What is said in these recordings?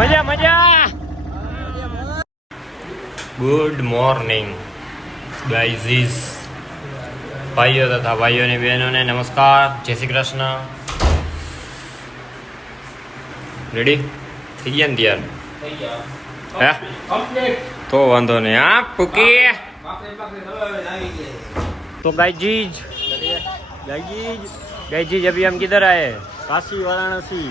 મજા મજા. Good morning guys, ભાઈઓ તથા ભાઈઓની બહેનોને નમસ્કાર, જય શ્રી કૃષ્ણ. રેડી થઈ ગયા ને તૈયાર? હે તો વાંધો નહીં. હા પૂકી तो गाइजीज अभी हम किधर आए? काशी वाराणसी.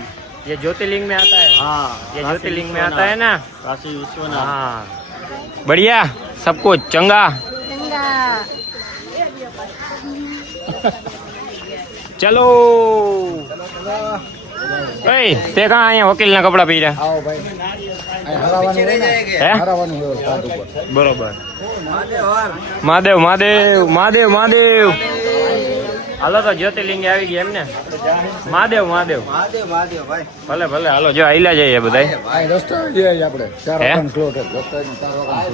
ये ज्योतिर्लिंग में आता है. हाँ, ये ज्योतिर्लिंग में आता है ना. काशी विश्वनाथ. हाँ बढ़िया, सब कुछ चंगा. चलो ए, ते कहाँ आए वकील ना कपड़ा पी रहा? आओ भाई. बरोबर. महादेव महादेव महादेव महादेव. હાલો તો જ્યોતિર્લિંગ આવી ગયા એમને. મહાદેવ મહાદેવ મહાદેવ મહાદેવ ભાઈ. ભલે ભલે હાલો, જો આઈલા જઈએ બધા.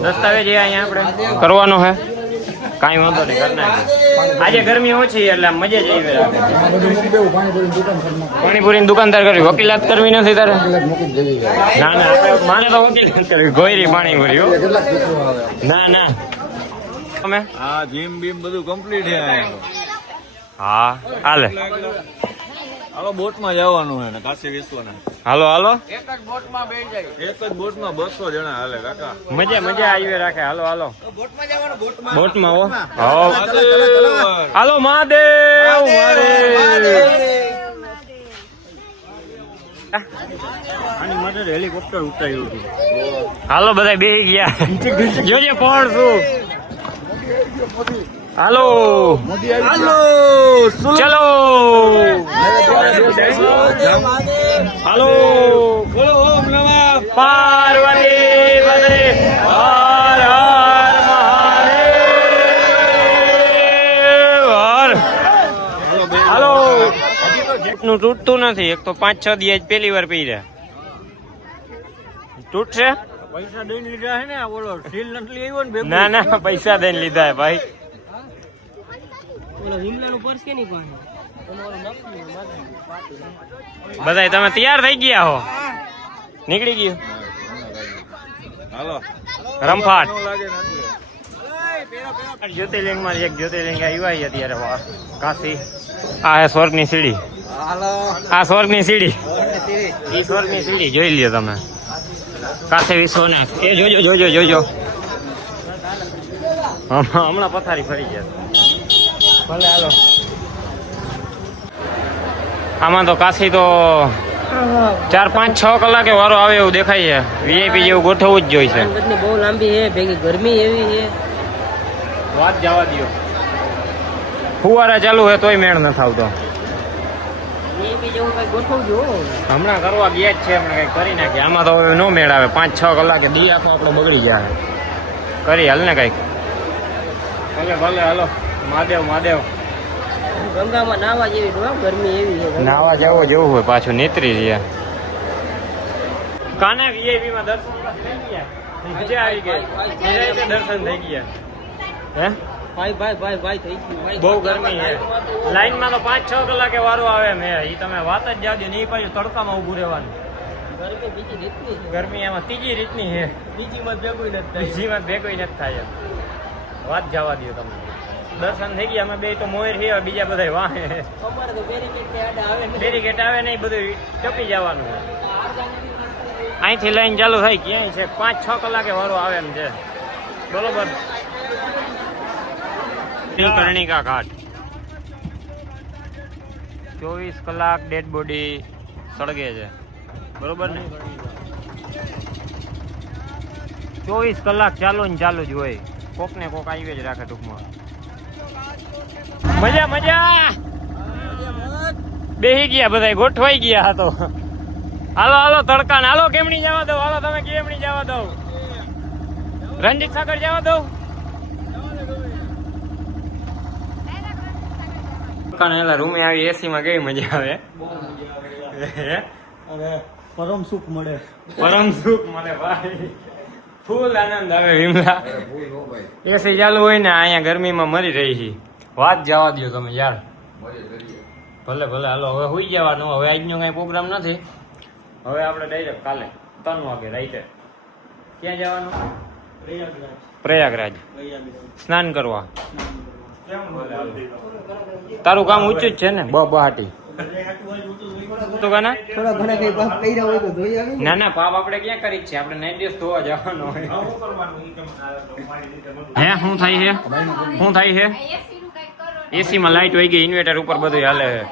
દસ્તાવેજ અહીંયા આપણે કરવાનો હે. કાંઈ વાંધો નહીં, કરી નાખીએ. આજે ગરમી ઓછી એટલે મજા જ આવી. પાણીપુરીની દુકાનદાર કરવી, વકીલાત કરવી નથી તારે? ના ના, મારે તો વકીલાત કરવી. ગોયરી પાણીપુરી. ના ના, તમે હા જીમ બીમ બધું કમ્પ્લીટ છે. હા હાલે. હાલો બોટમાં જવાનું છે કાશી વિશ્વનાથ. હાલો હાલો. એક જ બોટમાં 200 જણા હાલે કાકા. મજા મજા આવી રાખે. હાલો હાલો. બોટમાં જવાનું. બોટમાં હો. હાલો મહાદેવ મહાદેવ. આની માટે હેલિકોપ્ટર ઉતરાયું હતું. હાલો બધા બેસી ગયા. જોજે પડશું. હાલો હાલો ચલો. હાલો બોલો ઓમ નમઃ પાર્વતી પતે હર હર મહાદેવ હર. હાલો. નું તૂટતું નથી. એક તો 5-6 દિવસ પહેલી વાર પી રહ્યા. તૂટશે? પૈસા દઈને લીધા છે ને. બોલો ઢીલ નથી આવ્યો ને. ના ના, પૈસા દઈને લીધા હે ભાઈ. બધા તમે તૈયાર થઈ ગયા હો? નીકળી ગયું હાલો રમફાટ. જ્યોતિર્લિંગ માં એક જ્યોતિર્લિંગ આવ્યા અત્યારે કાશી. આ હે સ્વર્ગની સીડી. આ સ્વર્ગની સીડી. એ સ્વર્ગની સીડી જોઈ લ્યો તમે. કાશી વિશ્વનાથ. એ જોજો જોજો જોજો. હમણાં પથારી ફરી ગયા. ભલે હાલો. આમાં તો કાશી તો 4-5-6 કલાકે વારો આવે એવું દેખાય છે. વીઆઈપી જેવું ગોઠવવું જ જોઈએ છે. બહુ લાંબી છે, ભેગી ગરમી એવી છે. વાત જવા દો. ફુવારા ચાલુ હોય તોય મેળ નથી આવતો. હમણાં કરવા ગયા જ છે. હમણાં કઈ કરી નાખીએ. આમાં તો હવે નો મેળ આવે. 5-6 કલાકે દી આખો આપણો બગડી જાય. કરી હાલ ને કઈક. ભલે ભલે હાલો. મહાદેવ મહાદેવ. ગંગામાં નાવા જેવી ગરમી એવી છે. નાવા જવું જેવું હોય પાછું નેત્રી રહ્યા. કાના વીઆઈપી માં દર્શન થઈ ગયા. મજા આવી ગઈ. દર્શન થઈ ગયા. હે ભાઈ થઈ ગયું. બહુ ગરમી છે. લાઈનમાં તો 5-6 કલાકે વારો આવે એમ. એ તમે વાત જ જાજો. નહીં પાછું તડકામાં ઉભું રહેવાનું. ગરમી બીજી રીતની. ગરમી એમાં ત્રીજી રીતની છે. બીજીમાં ભેગું નથી થાય. બીજીમાં ભેગું નથી થાય. વાત જવા દો તમે. દર્શન થઈ ગયા. અમે બે તો મોર છે, બીજા બધા વાહે. અમારે તો બેરીકેટ આવે નહીં, બધું ટપી જવાનું. અહીંથી લાઈન ચાલુ થાય ક્યાંય છે. 5-6 કલાકે વારો આવે એમ છે. બરોબર. કર્ણિકા ઘાટ 24 કલાક ડેડ બોડી સળગે છે. બરોબર ને? 24 કલાક ચાલુ ને ચાલુ જ હોય. કોક ને કોક આવી જ રાખે ટૂંકમાં. મજા મજા. બેહી ગયા બધા, ગોઠવાઈ ગયા હતો. હાલો હાલો તડકા ને. હાલો કેમણી જવા દો. હાલો તમે કેમણી જવા દો. રણજીત સાગર જવા દો. રૂમે આવી એસી માં કેવી મજા આવે. પરમ સુખ મળે. પરમ સુખ મળે ભાઈ. ફૂલ આનંદ આવે. વિમલા એસી ચાલુ હોય ને. અહીંયા ગરમીમાં મરી રહી છે. વાત જવા દો તમે યાર. ભલે ભલે હાલો હવે હુઈ જવાનું. હવે આજનો કઈ પ્રોગ્રામ નથી. હવે આપણે ડાયરેક્ટ કાલે 3 વાગે રાઈતે. ક્યાં જવાનું? પ્રયાગરાજ સ્નાન કરવા. તારું કામ ઊંચું જ છે ને બહાટી તો કાના થોડા ઘણા કઈ પાપ કર્યા હોય તો ધોઈ આવી. ના ના પાપ આપણે ક્યાં કરી જ છે આપણે 9 દિવસ ધોવા જવાનો હોય. હે શું થાય છે શું થાય છે એસી માં લાઈટ વહી ગઈ ઇન્વર્ટર ઉપર બધું હાલે છે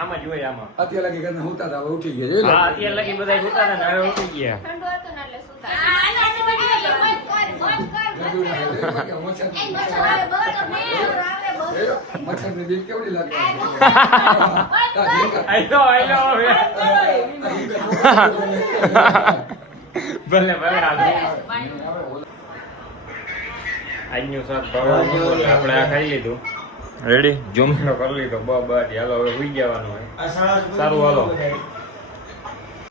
આમાં જ હોય આમાં અત્યારે લગી કરીને હુતા હતા હવે ઉઠી ગયા હા અત્યારે લગી બધા હુતા હતા ને હવે ઉઠી ગયા મચ્છર ની બીક કેવડી લાગે આઈલો ભલે ભલે આજનું શાક આપણે આ ખાઈ લીધું રેડી જમવાનો કરી લીધો બસ હાલો હવે સુઈ જવાનું હોય સારું હાલો